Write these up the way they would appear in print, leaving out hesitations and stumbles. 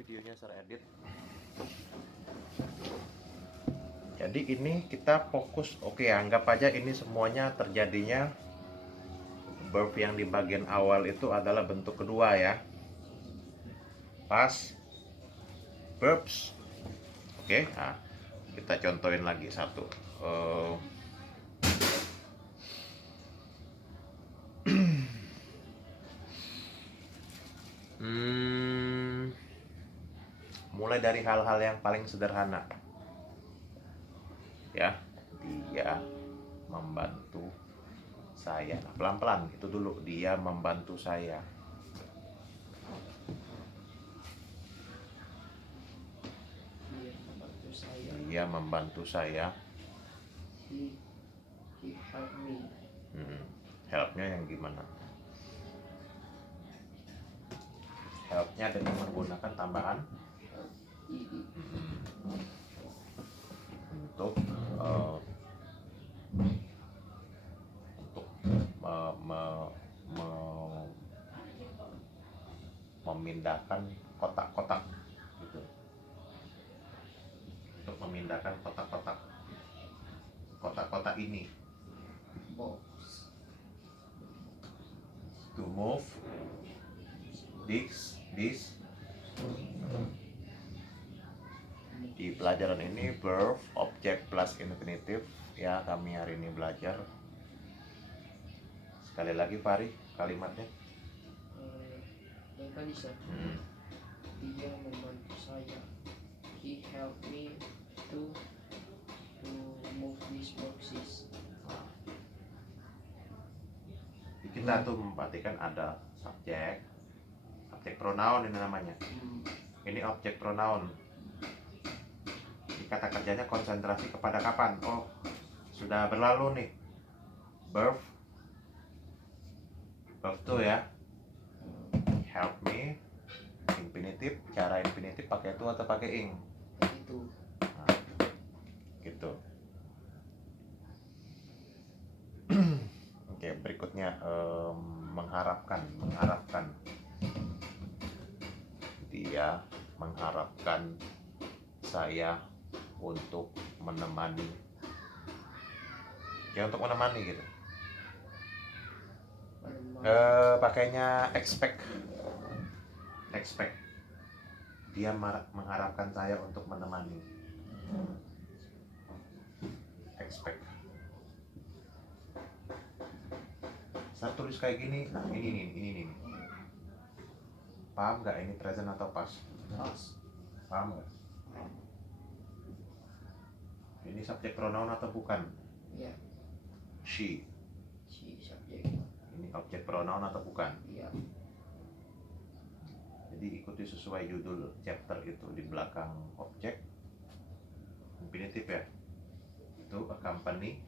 videonya saya edit. Jadi ini kita fokus, oke, anggap aja ini semuanya terjadinya verb yang di bagian awal itu adalah bentuk kedua ya. Past verbs. Oke, nah, kita contohin lagi satu. Mulai dari hal-hal yang paling sederhana ya. Dia membantu saya. Nah, pelan-pelan itu dulu. Dia membantu saya. Dia membantu saya. He helped me. Helpnya yang gimana? Helpnya dengan menggunakan tambahan untuk memindahkan kotak-kotak gitu. Untuk memindahkan kotak-kotak ini. Box. To move this. Di pelajaran ini verb, object plus infinitive ya, kami hari ini belajar. Sekali lagi Fari kalimatnya. Yang tadi sir, dia membantu saya. He helped me to move these boxes. Kita tuh memperhatikan ada subjek pronoun ini namanya. Ini objek pronoun. Kata kerjanya konsentrasi kepada kapan? Oh, sudah berlalu nih. Verb tuh ya. Help me. Infinitif. Cara infinitif pakai itu atau pakai ing? Itu. Nah, gitu. Oke, berikutnya mengharapkan. Dia mengharapkan saya untuk menemani. Ya, untuk menemani gitu. Pakainya expect. Dia mengharapkan saya untuk menemani. Expect. Saya tulis kayak gini. Nah, ini. Paham nggak ini present atau past? Paham nggak? Ini subjek pronoun atau bukan? Ya. She subjek. Ini objek pronoun atau bukan? Iya. Jadi ikuti sesuai judul chapter itu, di belakang objek infinitif ya. Itu accompany.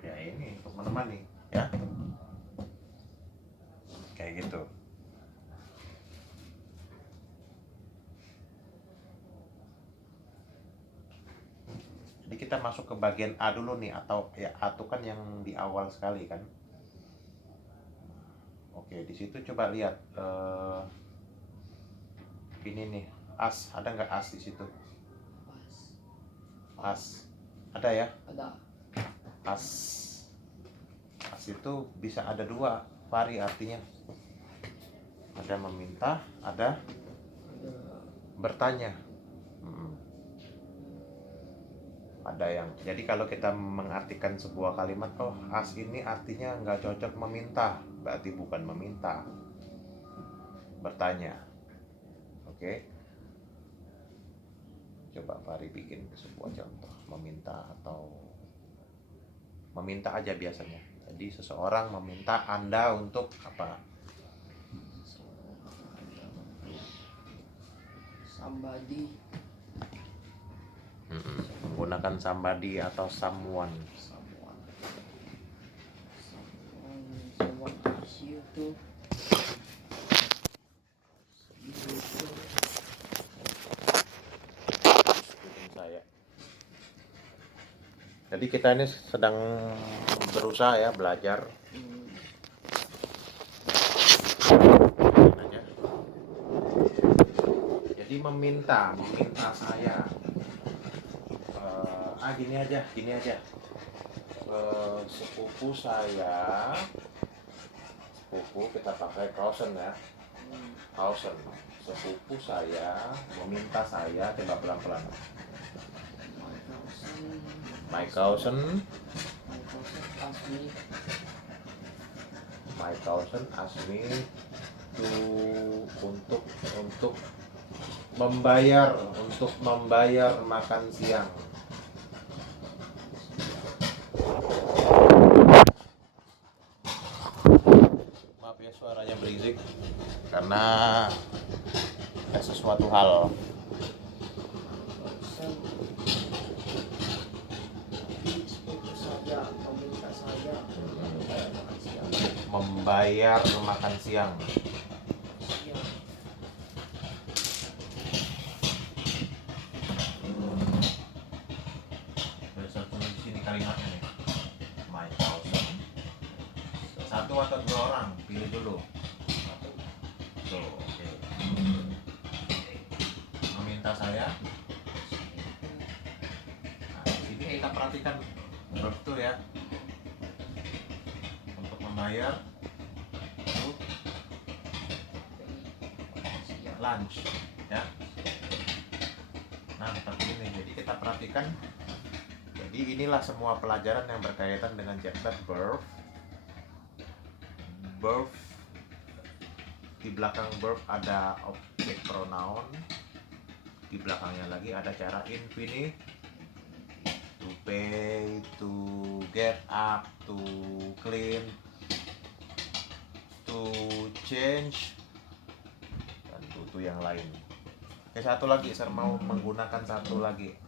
Ya, ini untuk menemani ya. Kayak gitu. Jadi kita masuk ke bagian A dulu nih, atau ya A itu kan yang di awal sekali kan. Oke, di situ coba lihat ini nih, as, ada nggak as di situ? As ada ya? Ada. As itu bisa ada dua vari artinya. Ada meminta, ada bertanya. Ada yang, jadi kalau kita mengartikan sebuah kalimat, oh as ini artinya nggak cocok meminta, berarti bukan meminta, bertanya. Oke, coba Fari bikin sebuah contoh meminta, atau meminta aja biasanya. Jadi seseorang meminta Anda untuk apa? Somebody. Menggunakan somebody atau someone. Someone is you too. Saya. Jadi kita ini sedang berusaha ya, belajar meminta saya. Gini aja. Sepupu saya, kita pakai Kausen ya. Kausen. Sepupu saya meminta saya, coba pelan-pelan. My cousin asked me to untuk membayar makan siang. Maaf ya suaranya berisik karena ada sesuatu hal. Membayar makan siang. Bisa tulis di sini kalimatnya nih. My cousin. Satu atau dua orang, pilih dulu. Tuh, oke. Meminta saya. Nah, di sini kita perhatikan verb tuh ya. Untuk membayar untuk lunch ya. Nah, seperti ini. Jadi kita perhatikan. Jadi inilah semua pelajaran yang berkaitan dengan chapter verb. Verb, di belakang verb ada objek pronoun, di belakangnya lagi ada cara infinitive, to pay, to get up, to clean, to change, dan to yang lain. Oke, satu lagi, saya mau menggunakan satu lagi.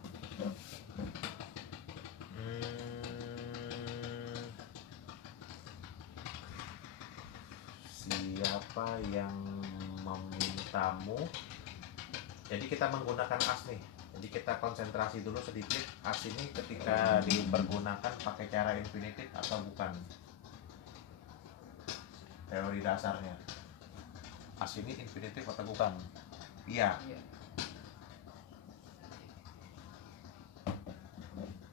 Siapa yang memintamu? Jadi kita menggunakan as nih. Jadi kita konsentrasi dulu sedikit. As ini ketika dipergunakan pakai cara infinitif atau bukan? Teori dasarnya. As ini infinitif atau bukan? Iya.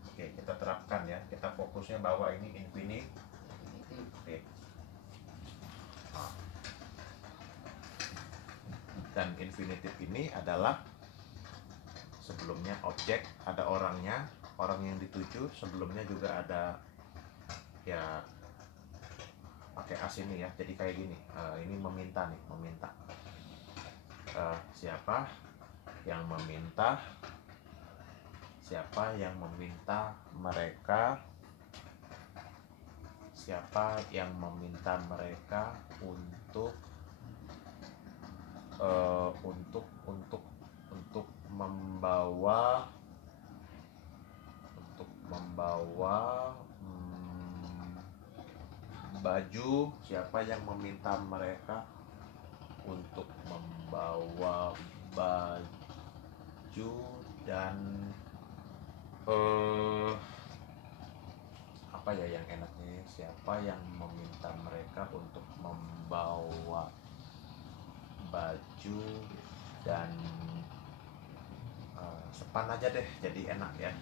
Oke, kita terapkan ya. Kita fokusnya bahwa ini infinitif. Dan infinitif ini adalah sebelumnya objek, ada orangnya, orang yang dituju, sebelumnya juga ada ya pakai as ini ya. Jadi kayak gini, ini meminta nih, meminta. Siapa yang meminta mereka? Siapa yang meminta mereka untuk membawa baju? Siapa yang meminta mereka untuk membawa baju dan apa ya yang enaknya? Siapa yang meminta mereka untuk membawa baju dan sepan aja deh, jadi enak ya.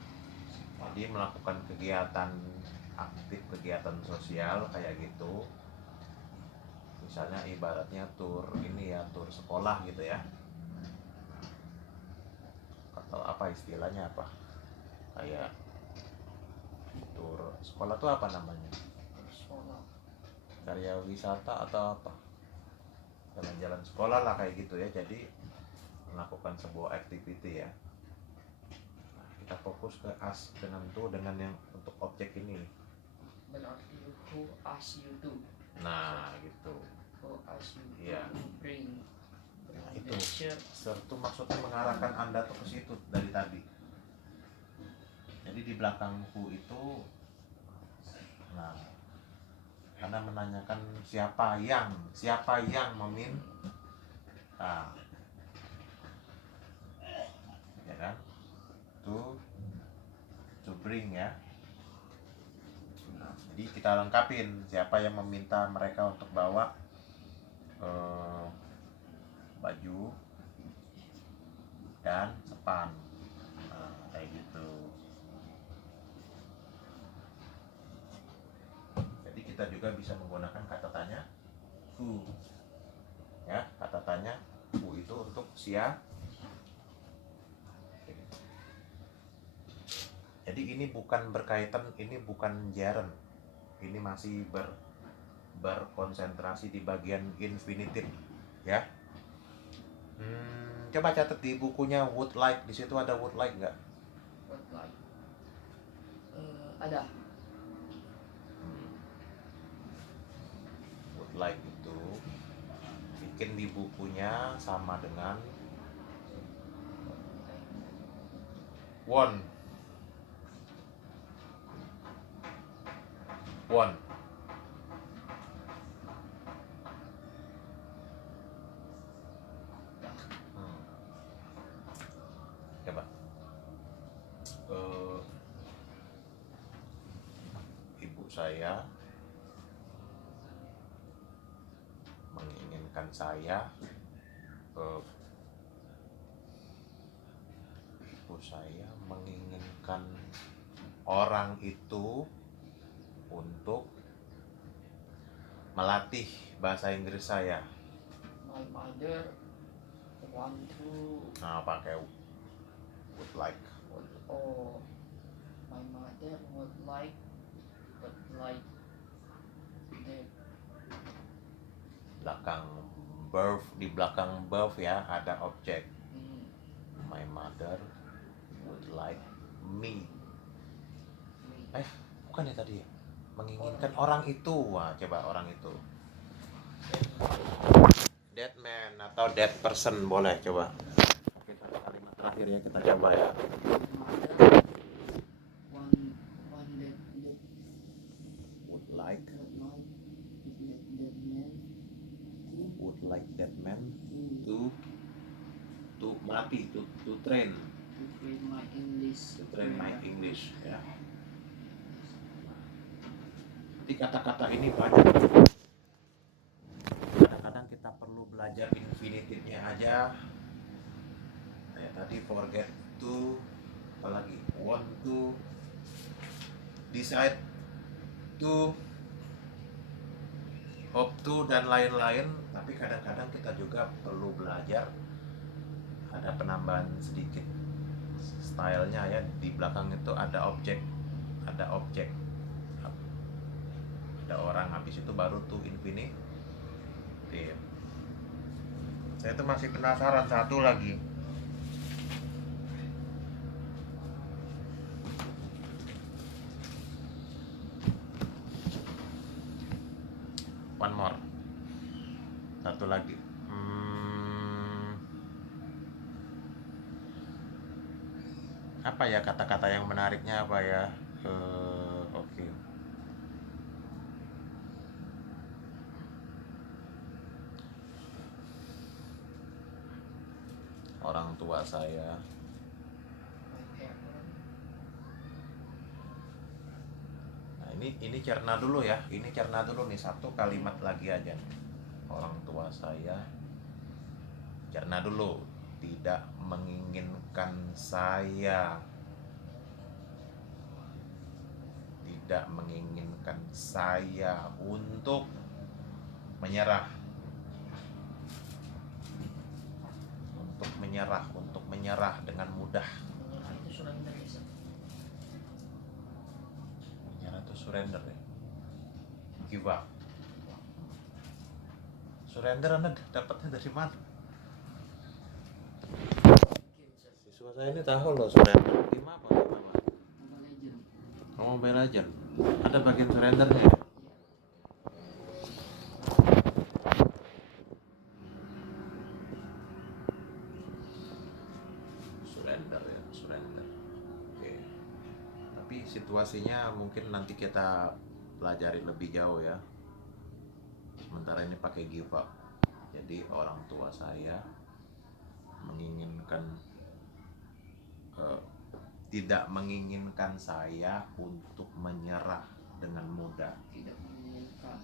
Jadi melakukan kegiatan aktif, kegiatan sosial kayak gitu. Misalnya ibaratnya tur ini ya, tur sekolah gitu ya. Atau apa istilahnya apa? Kayak tur sekolah tuh apa namanya? Karya wisata atau apa? Jalan-jalan sekolah lah kayak gitu ya. Jadi melakukan sebuah activity ya. Nah, kita fokus ke as dengan yang untuk objek ini. Berarti who ask you to? Nah gitu. Who ask you Iya. to bring? Nah, itu sir tuh maksudnya mengarahkan Anda tuh ke situ dari tadi. Jadi di belakang who itu, nah, Anda menanyakan siapa yang meminta, ya kan? To bring ya. Nah, jadi kita lengkapin siapa yang meminta mereka untuk bawa baju dan span. Nah, kayak gitu. Jadi kita juga bisa menggunakan kata tanya who. Ya, kata tanya who itu untuk siapa. Jadi ini bukan berkaitan, ini bukan gerund. Ini masih berkonsentrasi di bagian infinitif, ya. Coba catat di bukunya would like, di situ ada would like nggak? Would like. Ada. Would like itu bikin di bukunya sama dengan want. Want. Coba. Ibu saya menginginkan saya, ibu saya menginginkan orang itu untuk melatih bahasa Inggris saya. My mother want to. Nah, pakai would like. My mother would like that Belakang verb, di belakang verb ya ada objek. My mother would like me. Bukan ya tadi ya? Menginginkan orang itu. Wah, coba orang itu. That man atau that person boleh coba. Oke, kalimat terakhir ya kita coba ya. Would like that man to melatih, to train my English ya. Jadi kata-kata ini banyak. Kadang-kadang kita perlu belajar infinitifnya aja. Kayak tadi forget to, apalagi want to, decide to, hope to, dan lain-lain. Tapi kadang-kadang kita juga perlu belajar ada penambahan sedikit stylenya ya. Di belakang itu ada objek, ada orang, habis itu baru to infinitive. Saya tuh masih penasaran satu lagi. One more. Satu lagi. Apa ya kata-kata yang menariknya apa ya? Oke. Orang tua saya. Nah, ini cerna dulu ya. Ini cerna dulu nih, satu kalimat lagi aja. Orang tua saya. Cerna dulu. Tidak menginginkan saya. Tidak menginginkan saya untuk menyerah. Untuk menyerah dengan mudah. Menyerah itu surrender ya. Give up. Surrender Anda dapatnya dari mana? Siswa saya ini tahu loh surrender. Game apa? Mobile Legend. Ada bagian surrendernya ya? Surrender. Oke. Tapi situasinya mungkin nanti kita pelajari lebih jauh ya. Sementara ini pakai give up. Jadi orang tua saya menginginkan tidak menginginkan saya untuk menyerah dengan mudah. Tidak menginginkan.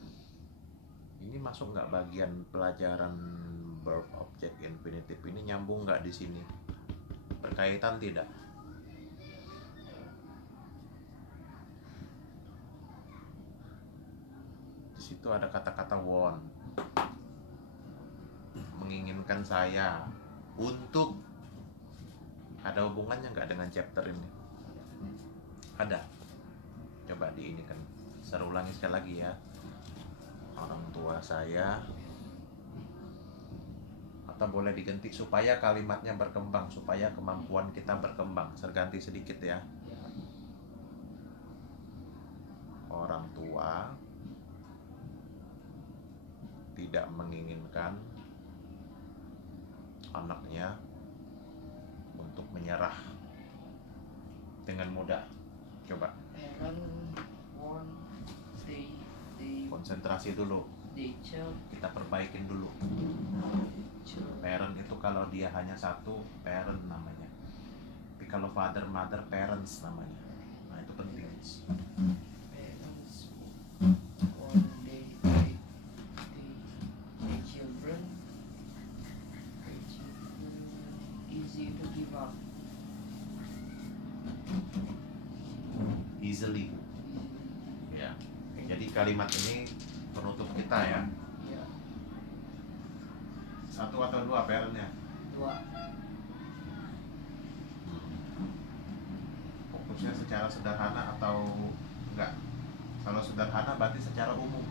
Ini masuk nggak bagian pelajaran verb object infinitive ini, nyambung nggak di sini? berkaitan tidak? Di situ ada kata-kata want, menginginkan saya untuk, ada hubungannya nggak dengan chapter ini? Ada. Coba di ini kan, saya ulangi sekali lagi ya. Orang tua saya, atau boleh diganti supaya kalimatnya berkembang, supaya kemampuan kita berkembang. Saya ganti sedikit ya. Orang tua tidak menginginkan anaknya untuk menyerah dengan mudah. Coba Parent want they konsentrasi dulu, they child kita perbaikin dulu. child Parent itu kalau dia hanya satu, parent namanya. Tapi kalau father, mother, parents namanya. Nah itu penting. parents want their children easy to give up. Easily. Ya. Jadi kalimat ini penutup kita ya. Ya, Satu atau dua parentnya? dua. Fokusnya secara sederhana atau enggak? Kalau sederhana berarti secara umum.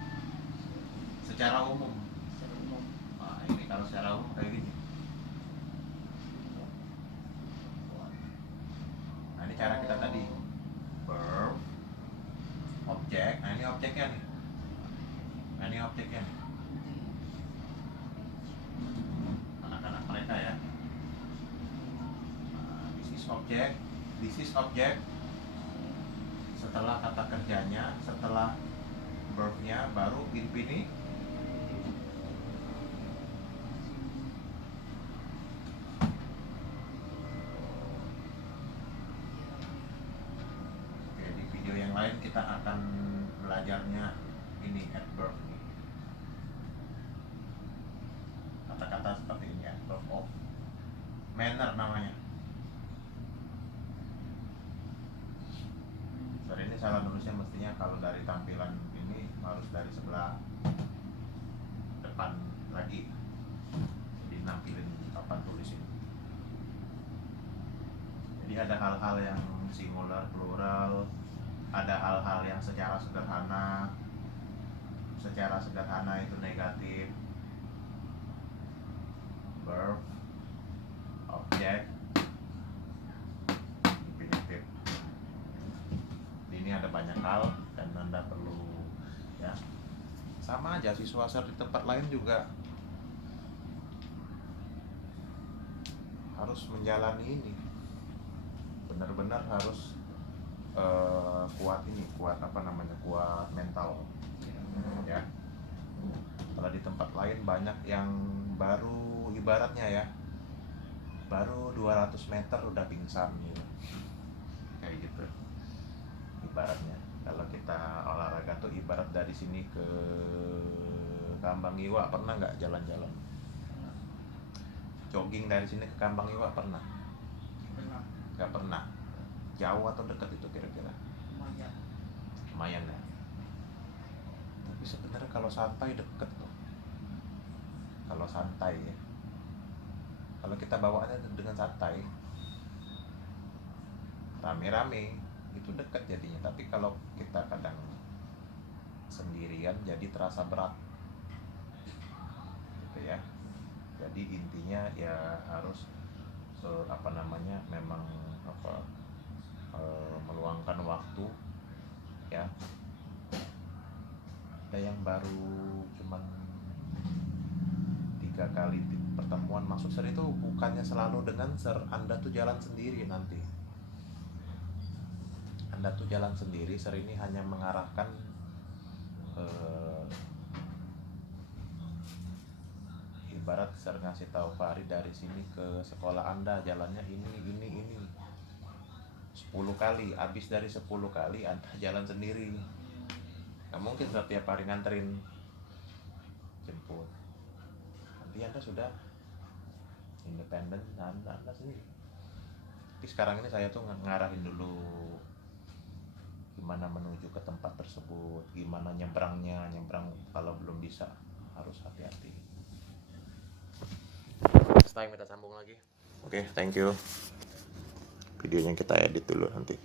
Secara umum. Serumum. Nah, ini kalau secara umum kayak gini. Nah, ini cara kita tadi. Verb, objek. Nah, ini objeknya nih. Nah, ini objeknya nih. Anak-anak mereka ya. Nah, this is object. This is object. Setelah kata kerjanya, setelah verbnya, baru infinitive. Oke, di video yang lain kita akan belajarnya ini adverb nih. Kata-kata seperti ini adverb of manner namanya. Sorry, ini salah nulisnya, mestinya kalau dari tampilan ini harus dari sebelah depan lagi. Jadi nampilin kapan tulis ini. Jadi ada hal-hal yang singular, plural, ada hal-hal yang secara sederhana. Secara sederhana itu negatif. Verb, objek, infinitif. Ini ada banyak hal dan Anda perlu ya. Sama aja siswa di tempat lain juga harus menjalani ini. Benar-benar harus kuat ini, kuat apa namanya? Kuat mental. Ya. Kalau di tempat lain banyak yang baru, ibaratnya ya, baru 200 meter udah pingsan gitu. Kayak gitu ibaratnya. Kalau kita olahraga tuh ibarat dari sini ke Kambang Iwa, pernah nggak jalan-jalan? Jogging dari sini ke Kambang Iwa pernah? Pernah. Nggak pernah. Jauh atau dekat itu kira-kira? Lumayan. Lumayan ya. Tapi sebenarnya kalau santai deket tuh. Kalau santai ya. Kalau kita bawaannya dengan santai, rame-rame, itu dekat jadinya. Tapi kalau kita kadang sendirian jadi terasa berat gitu ya. Jadi intinya ya harus memang meluangkan waktu ya. Ada yang baru cuman 3 kali pertemuan masuk ser, itu bukannya selalu dengan ser. Anda tuh jalan sendiri nanti. Anda tuh jalan sendiri. Ser ini hanya mengarahkan ibarat ser ngasih tahu Fahri dari sini ke sekolah Anda jalannya ini 10 kali. Habis dari 10 kali Anda jalan sendiri. Nggak mungkin setiap hari nganterin jemput. Nanti Anda sudah independen, Anda sendiri. Tapi sekarang ini saya tuh ngarahin dulu gimana menuju ke tempat tersebut, gimana nyebrang kalau belum bisa harus hati-hati. Next time kita sambung lagi. Oke, thank you. Videonya kita edit dulu nanti.